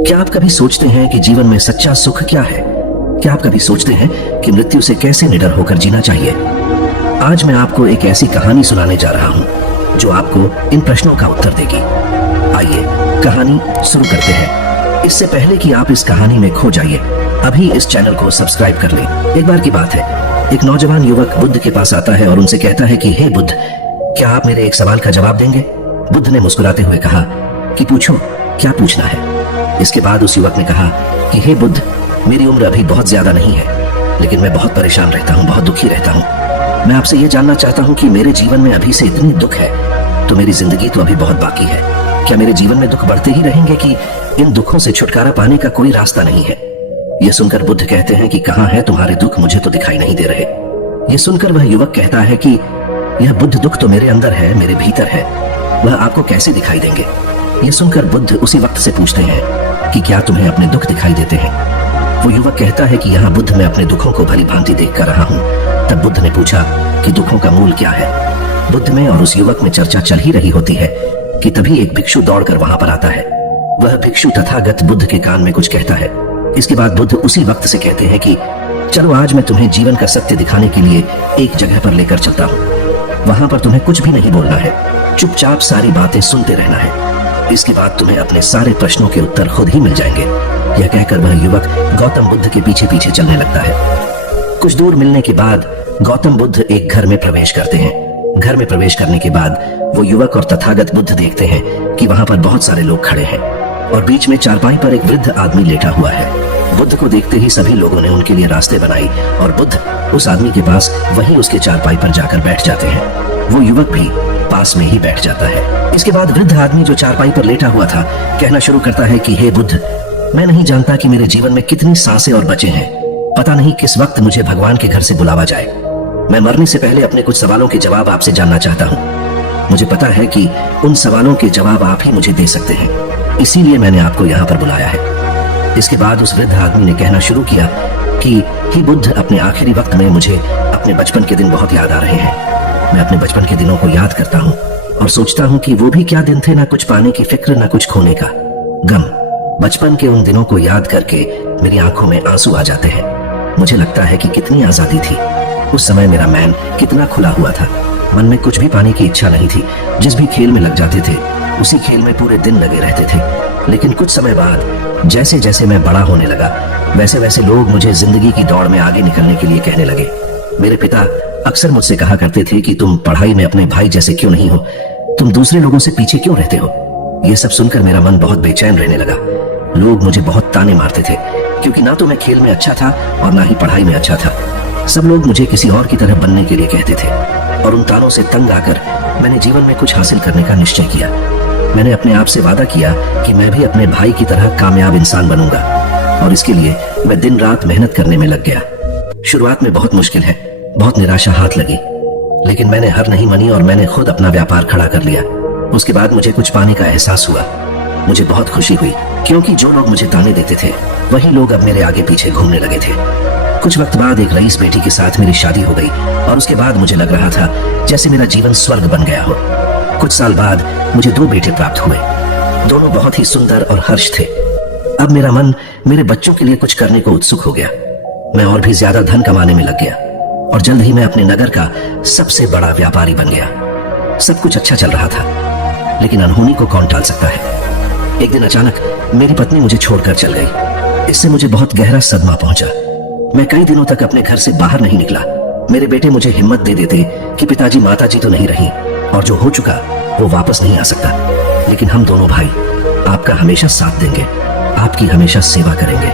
क्या आप कभी सोचते हैं कि जीवन में सच्चा सुख क्या है? क्या आप कभी सोचते हैं कि मृत्यु से कैसे निडर होकर जीना चाहिए? आज मैं आपको एक ऐसी कहानी सुनाने जा रहा हूं जो आपको इन प्रश्नों का उत्तर देगी। आइए कहानी शुरू करते हैं। इससे पहले कि आप इस कहानी में खो जाइए, अभी इस चैनल को सब्सक्राइब कर लें। एक बार की बात है, एक नौजवान युवक बुद्ध के पास आता है और उनसे कहता है कि हे बुद्ध, क्या आप मेरे एक सवाल का जवाब देंगे? बुद्ध ने मुस्कुराते हुए कहा कि पूछो, क्या पूछना है? इसके बाद उस युवक ने कहा कि हे बुद्ध, मेरी उम्र अभी बहुत ज्यादा नहीं है, लेकिन मैं बहुत परेशान रहता हूँ, बहुत दुखी रहता हूँ। मैं आपसे ये जानना चाहता हूँ कि मेरे जीवन में अभी से इतनी दुख है तो मेरी जिंदगी तो अभी बहुत बाकी है। क्या मेरे जीवन में दुख बढ़ते ही रहेंगे कि इन दुखों से छुटकारा पाने का कोई रास्ता नहीं है? यह सुनकर बुद्ध कहते हैं कि कहाँ है तुम्हारे दुख, मुझे तो दिखाई नहीं दे रहे। यह सुनकर वह युवक कहता है कि यह बुद्ध दुख तो मेरे अंदर है, मेरे भीतर है, वह आपको कैसे दिखाई देंगे? यह सुनकर बुद्ध उसी वक्त से पूछते हैं कि क्या तुम्हें अपने दुख दिखाई देते हैं? वो युवक कहता है कि यहाँ बुद्ध मैं अपने दुखों को भली भांति देख कर रहा हूँ। तब बुद्ध ने पूछा कि दुखों का मूल क्या है? बुद्ध में और उस युवक में चर्चा चल ही रही होती है कि तभी एक भिक्षु दौड़कर वहां पर आता है। वह भिक्षु तथागत बुद्ध के कान में कुछ कहता है। इसके बाद बुद्ध उसी वक्त से कहते हैं कि चलो आज मैं तुम्हें जीवन का सत्य दिखाने के लिए एक जगह पर लेकर चलता हूँ। वहां पर तुम्हें कुछ भी नहीं बोलना है, चुपचाप सारी बातें सुनते रहना है। इसके बाद तुम्हें अपने सारे प्रश्नों के उत्तर खुद ही मिल जाएंगे। यह कहकर वह युवक गौतम बुद्ध के पीछे पीछे चलने लगता है। कुछ दूर मिलने के बाद गौतम बुद्ध एक घर में प्रवेश करते हैं। घर में प्रवेश करने के बाद वो युवक और तथागत बुद्ध देखते हैं कि वहां पर बहुत सारे लोग खड़े हैं और बीच में चारपाई पर एक वृद्ध आदमी लेटा हुआ है। बुद्ध को देखते ही सभी लोगों ने उनके लिए रास्ते बनाई और बुद्ध उस आदमी के पास वहीं उसके चारपाई पर जाकर बैठ जाते हैं। वो युवक भी पास में ही बैठ जाता है। इसके बाद वृद्ध आदमी जो चारपाई पर लेटा हुआ था कहना शुरू करता है कि हे बुद्ध, मैं नहीं जानता कि मेरे जीवन में कितनी सांसें और बचे हैं। पता नहीं किस वक्त मुझे भगवान के घर से बुलावा जाए। मैं मरने से पहले अपने कुछ सवालों के जवाब आपसे जानना चाहता हूँ। मुझे पता है कि उन सवालों के जवाब आप ही मुझे दे सकते हैं, इसीलिए मैंने आपको यहाँ पर बुलाया है। इसके बाद उस वृद्ध आदमी ने कहना शुरू किया कि हे बुद्ध, अपने आखिरी वक्त में मुझे अपने बचपन के दिन बहुत याद आ रहे हैं। मैं अपने बचपन के दिनों को याद करता हूँ और सोचता हूँ कि वो भी क्या दिन थे, ना कुछ पाने की फिक्र, ना कुछ खोने का गम। बचपन के उन दिनों को याद करके मेरी आंखों में आंसू आ जाते हैं। मुझे लगता है कि कितनी आजादी थी उस समय। मेरा मन कितना खुला हुआ था, मन में कुछ भी पाने की इच्छा नहीं थी। जिस भी खेल में लग जाते थे उसी खेल में पूरे दिन लगे रहते थे। लेकिन कुछ समय बाद जैसे जैसे मैं बड़ा होने लगा वैसे वैसे लोग मुझे जिंदगी की दौड़ में आगे निकलने के लिए कहने लगे। मेरे पिता अक्सर मुझसे कहा करते थे कि तुम पढ़ाई में अपने भाई जैसे क्यों नहीं हो, तुम दूसरे लोगों से पीछे क्यों रहते हो। यह सब सुनकर मेरा मन बहुत बेचैन रहने लगा। लोग मुझे बहुत ताने मारते थे क्योंकि ना तो मैं खेल में अच्छा था और ना ही पढ़ाई में अच्छा था। सब लोग मुझे किसी और की तरह बनने के लिए कहते थे और उन तानों से तंग आकर मैंने जीवन में कुछ हासिल करने का निश्चय किया। मैंने अपने आप से वादा किया कि मैं भी अपने भाई की तरह कामयाब इंसान बनूंगा और इसके लिए मैं दिन रात मेहनत करने में लग गया। शुरुआत में बहुत मुश्किल है, बहुत निराशा हाथ लगी, लेकिन मैंने हार नहीं मानी और मैंने खुद अपना व्यापार खड़ा कर लिया। उसके बाद मुझे कुछ पाने का एहसास हुआ। मुझे बहुत खुशी हुई क्योंकि जो लोग मुझे ताने देते थे वही लोग अब मेरे आगे पीछे घूमने लगे थे। कुछ वक्त बाद एक रईस बेटी के साथ मेरी शादी हो गई और उसके बाद मुझे लग रहा था जैसे मेरा जीवन स्वर्ग बन गया हो। कुछ साल बाद मुझे 2 बेटे प्राप्त हुए। दोनों बहुत ही सुंदर और हर्ष थे। अब मेरा मन मेरे बच्चों के लिए कुछ करने को उत्सुक हो गया। मैं और भी ज्यादा धन कमाने में लग गया और जल्द ही मैं अपने नगर का सबसे बड़ा व्यापारी बन गया। सब कुछ अच्छा चल रहा था, लेकिन अनहोनी को कौन टाल सकता है। एक दिन अचानक मेरी पत्नी मुझे छोड़कर चल गई। इससे मुझे बहुत गहरा सदमा पहुंचा। मैं कई दिनों तक अपने घर से बाहर नहीं निकला। मेरे बेटे मुझे हिम्मत दे देते कि पिताजी माताजी तो नहीं रही और जो हो चुका वो वापस नहीं आ सकता, लेकिन हम दोनों भाई आपका हमेशा साथ देंगे, आपकी हमेशा सेवा करेंगे।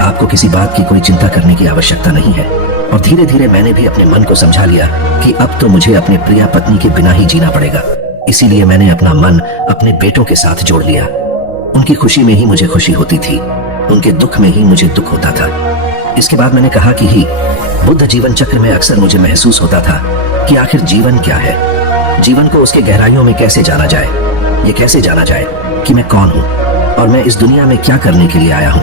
आपको किसी बात की कोई चिंता करने की आवश्यकता नहीं है। और धीरे धीरे मैंने भी अपने मन को समझा लिया कि अब तो मुझे अपने प्रिय पत्नी के बिना ही जीना पड़ेगा। इसीलिए मैंने अपना मन अपने बेटों के साथ जोड़ लिया। उनकी खुशी में ही मुझे खुशी होती थी, उनके दुख में ही मुझे दुख होता था। इसके बाद मैंने कहा कि ही बुद्ध जीवन चक्र में अक्सर मुझे महसूस होता था कि आखिर जीवन क्या है, जीवन को उसके गहराइयों में कैसे जाना जाए, ये कैसे जाना जाए कि मैं कौन हूँ और मैं इस दुनिया में क्या करने के लिए आया हूँ।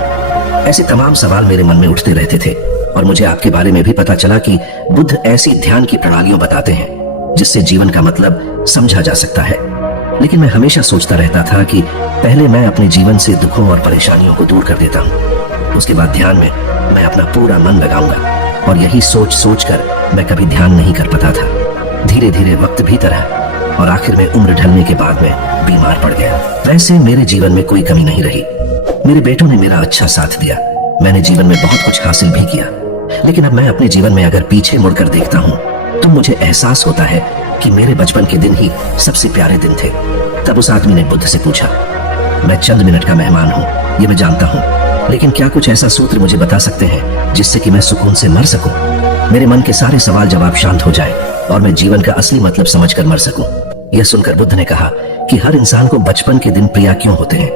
ऐसे तमाम सवाल मेरे मन में उठते रहते थे और मुझे आपके बारे में भी पता चला कि बुद्ध ऐसी ध्यान की प्रणालियां बताते हैं जिससे जीवन का मतलब समझा जा सकता है। लेकिन मैं हमेशा सोचता रहता था कि पहले मैं अपने जीवन से दुखों और परेशानियों को दूर कर देता हूँ, उसके बाद ध्यान में मैं अपना पूरा मन लगाऊंगा। और यही सोच सोच कर मैं कभी ध्यान नहीं कर पाता था। धीरे धीरे वक्त बीता रहा और आखिर में उम्र ढलने के बाद मैं बीमार पड़ गया। वैसे मेरे जीवन में कोई कमी नहीं रही। मेरे बेटों ने मेरा अच्छा साथ दिया। मैंने जीवन में बहुत कुछ हासिल भी किया। लेकिन अब मैं अपने जीवन में अगर पीछे मुड़कर देखता हूँ तो मुझे एहसास होता है कि मेरे बचपन के दिन ही सबसे प्यारे दिन थे। तब उस आदमी ने बुद्ध से पूछा, मैं चंद मिनट का मेहमान हूँ, ये मैं जानता हूँ, लेकिन क्या कुछ ऐसा सूत्र मुझे बता सकते हैं जिससे कि मैं सुकून से मर सकूं? मेरे मन के सारे सवाल जवाब शांत हो जाए और मैं जीवन का असली मतलब समझकर मर सकूं। यह सुनकर बुद्ध ने कहा कि हर इंसान को बचपन के दिन प्रिय क्यों होते हैं?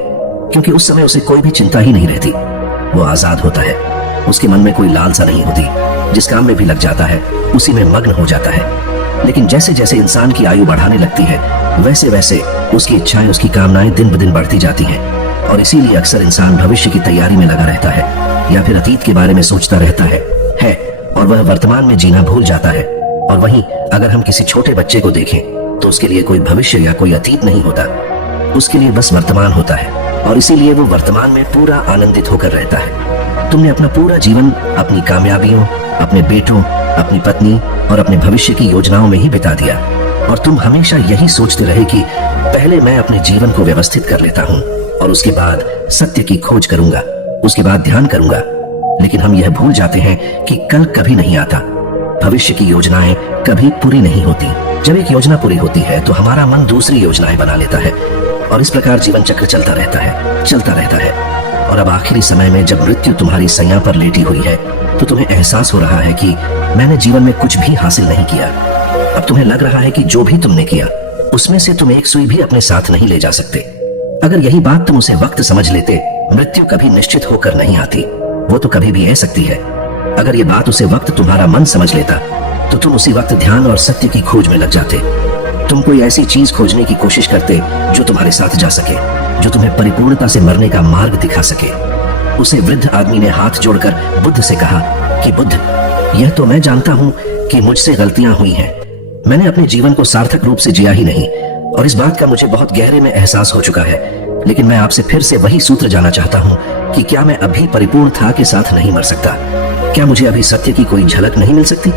क्योंकि उस समय उसे कोई भी चिंता ही नहीं रहती। वो आजाद होता है, उसके मन में कोई लालसा नहीं होती। जिस काम में भी लग जाता है उसी में मग्न हो जाता है। लेकिन जैसे जैसे इंसान की आयु बढ़ाने लगती है वैसे वैसे उसकी इच्छाएं, उसकी कामनाएं दिन ब दिन बढ़ती जाती हैं। और इसीलिए अक्सर इंसान भविष्य की तैयारी में लगा रहता है या फिर अतीत के बारे में सोचता रहता है और वह वर्तमान में जीना भूल जाता है। और वहीं अगर हम किसी छोटे बच्चे को देखें तो उसके लिए कोई भविष्य या कोई अतीत नहीं होता, उसके लिए बस वर्तमान होता है। और इसीलिए वो वर्तमान में पूरा आनंदित होकर रहता है। तुमने अपना पूरा जीवन अपनी कामयाबियों, अपने बेटों, अपनी पत्नी और अपने भविष्य की योजनाओं में ही बिता दिया। और तुम हमेशा यही सोचते रहे कि पहले मैं अपने जीवन को व्यवस्थित कर लेता हूँ और उसके बाद सत्य की खोज करूंगा, उसके बाद ध्यान करूंगा। लेकिन हम यह भूल जाते हैं कि कल कभी नहीं आता। भविष्य की योजनाएं कभी पूरी नहीं होती। जब एक योजना पूरी होती है तो हमारा मन दूसरी योजनाएं बना लेता है और इस प्रकार जीवन चक्र चलता रहता है। और अब आखिरी समय में जब मृत्यु तुम्हारी सैया पर लेटी हुई है तो तुम्हें एहसास हो रहा है कि मैंने जीवन में कुछ भी हासिल नहीं किया। अब तुम्हें लग रहा है कि जो भी तुमने किया उसमें से तुम एक सुई भी अपने साथ नहीं ले जा सकते। अगर यही बात तुम उसे वक्त समझ लेते, मृत्यु कभी निश्चित होकर नहीं आती, वो तो कभी भी आ सकती है। अगर ये बात उसे वक्त तुम्हारा मन समझ लेता तो तुम उसी वक्त ध्यान और सत्य की खोज में लग जाते। तुम कोई ऐसी चीज खोजने की कोशिश करते जो तुम्हारे साथ जा सके, जो तुम्हें परिपूर्णता से मरने का मार्ग दिखा सके। उसे वृद्ध आदमी ने हाथ जोड़कर बुद्ध से कहा कि बुद्ध, यह तो मैं जानता हूं कि मुझसे गलतियां हुई हैं। मैंने अपने जीवन को सार्थक रूप से जिया ही नहीं और इस बात का मुझे बहुत गहरे में एहसास हो चुका है। लेकिन मैं आपसे फिर से वही सूत्र जानना चाहता हूं कि क्या मैं अभी परिपूर्ण था के साथ नहीं मर सकता? क्या मुझे अभी सत्य की कोई झलक नहीं मिल सकती?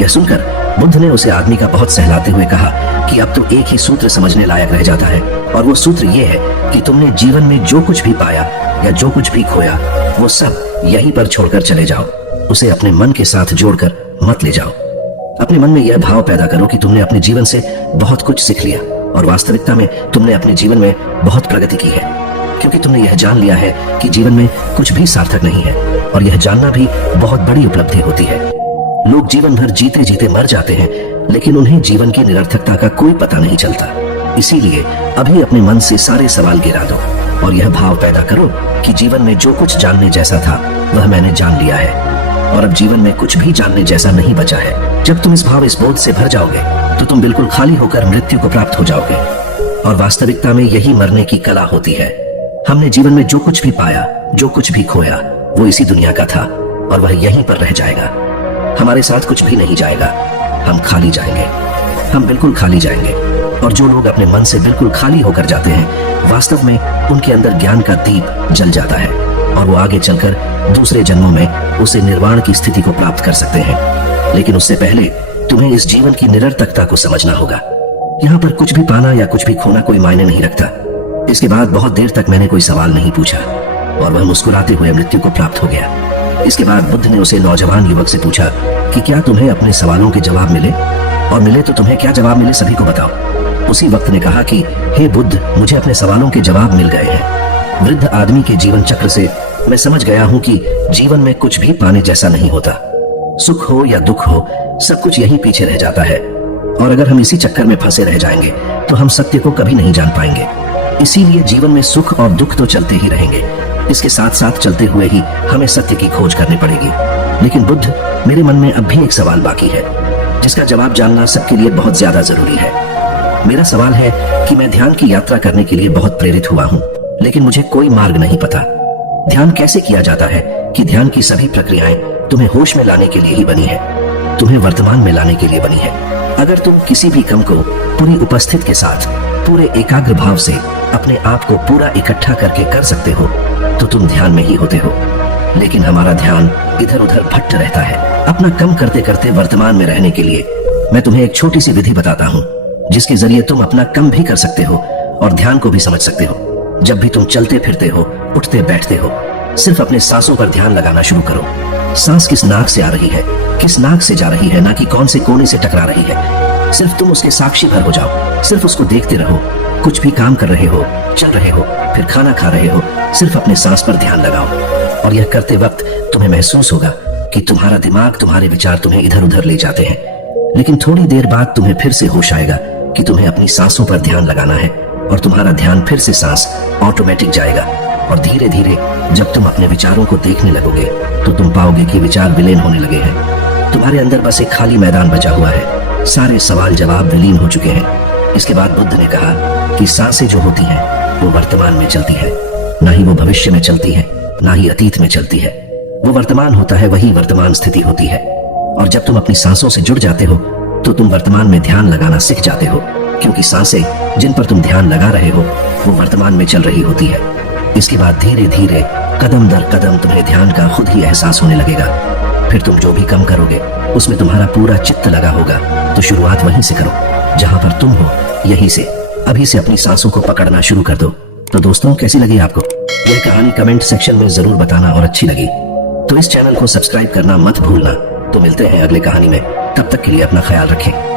यह सुनकर बुद्ध ने उसे आदमी का बहुत सहलाते हुए कहा कि अब तो एक ही सूत्र समझने लायक रह जाता है और वो सूत्र ये है कि तुमने जीवन में जो कुछ भी पाया या जो कुछ भी खोया वो सब यहीं पर छोड़कर चले जाओ। उसे अपने मन के साथ जोड़कर मत ले जाओ। अपने मन में यह भाव पैदा करो कि तुमने अपने जीवन से बहुत कुछ सीख लिया और वास्तविकता में तुमने अपने जीवन में बहुत प्रगति की है, क्योंकि तुमने यह जान लिया है कि जीवन में कुछ भी सार्थक नहीं है और यह जानना भी बहुत बड़ी उपलब्धि होती है। लोग जीवन भर जीते जीते मर जाते हैं लेकिन उन्हें जीवन की निरर्थकता का कोई पता नहीं चलता। इसीलिए अभी अपने मन से सारे सवाल गिरा दो और यह भाव पैदा करो कि जीवन में जो कुछ जानने जैसा था वह मैंने जान लिया है और अब जीवन में कुछ भी जानने जैसा नहीं बचा है। जब तुम इस बोध से भर जाओगे तो तुम बिल्कुल खाली होकर मृत्यु को प्राप्त हो जाओगे। और वास्तविकता में यही मरने की कला होती है। हमने जीवन में जो कुछ भी पाया, जो कुछ भी खोया, वो इसी दुनिया का था और वह यहीं पर रह जाएगा। हमारे साथ कुछ भी नहीं जाएगा। हम खाली जाएंगे, हम बिल्कुल खाली जाएंगे। और जो लोग अपने मन से बिल्कुल खाली होकर जाते हैं, वास्तव में उनके अंदर ज्ञान का दीप जल जाता है और वो आगे चलकर दूसरे जन्मों में उसे निर्वाण की स्थिति को प्राप्त कर सकते हैं। लेकिन उससे पहले तुम्हें इस जीवन की निरर्थकता को समझना होगा। यहाँ पर कुछ भी पाना या कुछ भी खोना कोई मायने नहीं रखता। इसके बाद बहुत देर तक मैंने कोई सवाल नहीं पूछा और वह मुस्कुराते हुए मृत्यु को प्राप्त हो गया। इसके बाद बुद्ध ने उसे नौजवान युवक से पूछा कि क्या तुम्हें अपने सवालों के जवाब मिले, और मिले तो तुम्हें क्या जवाब मिले सभी को बताओ। उसी वक्त ने कहा कि हे बुद्ध, मुझे अपने सवालों के जवाब मिल गए हैं। वृद्ध आदमी के जीवन चक्र से मैं समझ गया हूं कि जीवन में कुछ भी पाने जैसा नहीं होता। सुख हो या दुख हो, सब कुछ यहीं पीछे रह जाता है और अगर हम इसी चक्कर में फंसे रह जाएंगे तो हम सत्य को कभी नहीं जान पाएंगे। इसीलिए जीवन में सुख और दुख तो चलते ही रहेंगे, इसके साथ साथ चलते हुए ही हमें सत्य की खोज करनी पड़ेगी। लेकिन बुद्ध, मेरे मन में अब भी एक सवाल बाकी है जिसका जवाब जानना सबके लिए बहुत ज्यादा जरूरी है। मेरा सवाल है कि मैं ध्यान की यात्रा करने के लिए बहुत प्रेरित हुआ हूँ, लेकिन मुझे कोई मार्ग नहीं पता। ध्यान कैसे किया जाता है कि ध्यान की सभी प्रक्रियाएं तुम्हें होश में लाने के लिए ही बनी है, तुम्हें वर्तमान में लाने के लिए बनी है। अगर तुम किसी भी कम को पूरी उपस्थित के साथ पूरे एकाग्र भाव से अपने आप को पूरा इकट्ठा करके कर सकते हो तो तुम ध्यान में ही होते हो। लेकिन हमारा ध्यान इधर उधर भटक रहता है। अपना कम करते करते वर्तमान में रहने के लिए मैं तुम्हें एक छोटी सी विधि बताता हूँ, जिसके जरिए तुम अपना कम भी कर सकते हो और ध्यान को भी समझ सकते हो। जब भी तुम चलते फिरते हो, उठते बैठते हो, सिर्फ अपने सांसों पर ध्यान लगाना शुरू करो। सांस किस नाक से आ रही है, किस नाक से जा रही है, ना कि कौन से कोने से टकरा रही है। सिर्फ तुम उसके साक्षी भर हो जाओ, सिर्फ उसको देखते रहो। कुछ भी काम कर रहे हो, चल रहे हो, फिर खाना खा रहे हो, सिर्फ अपने सांस पर ध्यान लगाओ। और यह करते वक्त तुम्हें महसूस होगा कि तुम्हारा दिमाग, तुम्हारे विचार तुम्हें इधर उधर ले जाते हैं। लेकिन थोड़ी देर बाद तुम्हें फिर से होश आएगा कि तुम्हें अपनी सांसों पर ध्यान लगाना है और तुम्हारा ध्यान फिर से सांस ऑटोमेटिक जाएगा। और धीरे धीरे जब तुम अपने विचारों को देखने लगोगे तो तुम पाओगे कि विचार विलीन होने लगे हैं। तुम्हारे अंदर बस एक खाली मैदान बचा हुआ है, सारे सवाल जवाब विलीन हो चुके हैं। इसके बाद बुद्ध ने कहा कि सांसें जो होती हैं वो वर्तमान में चलती है, ना ही वो भविष्य में चलती है, ना ही अतीत में चलती है। वो वर्तमान होता है, वही वर्तमान स्थिति होती है। और जब तुम अपनी सांसों से जुड़ जाते हो तो तुम वर्तमान में ध्यान लगाना सीख जाते हो, क्योंकि सांसें जिन पर तुम ध्यान लगा रहे हो वो वर्तमान में चल रही होती है। इसके बाद धीरे धीरे कदम दर कदम तुम्हें ध्यान का खुद ही एहसास होने लगेगा। फिर तुम जो भी कम करोगे उसमें तुम्हारा पूरा चित्त लगा होगा। तो शुरुआत वहीं से करो जहां पर तुम हो, यहीं से अभी से अपनी सांसों को पकड़ना शुरू कर दो। तो दोस्तों, कैसी लगी आपको यह कहानी? कमेंट सेक्शन में जरूर बताना, और अच्छी लगी तो इस चैनल को सब्सक्राइब करना मत भूलना। तो मिलते हैं अगले कहानी में, तब तक के लिए अपना ख्याल रखें।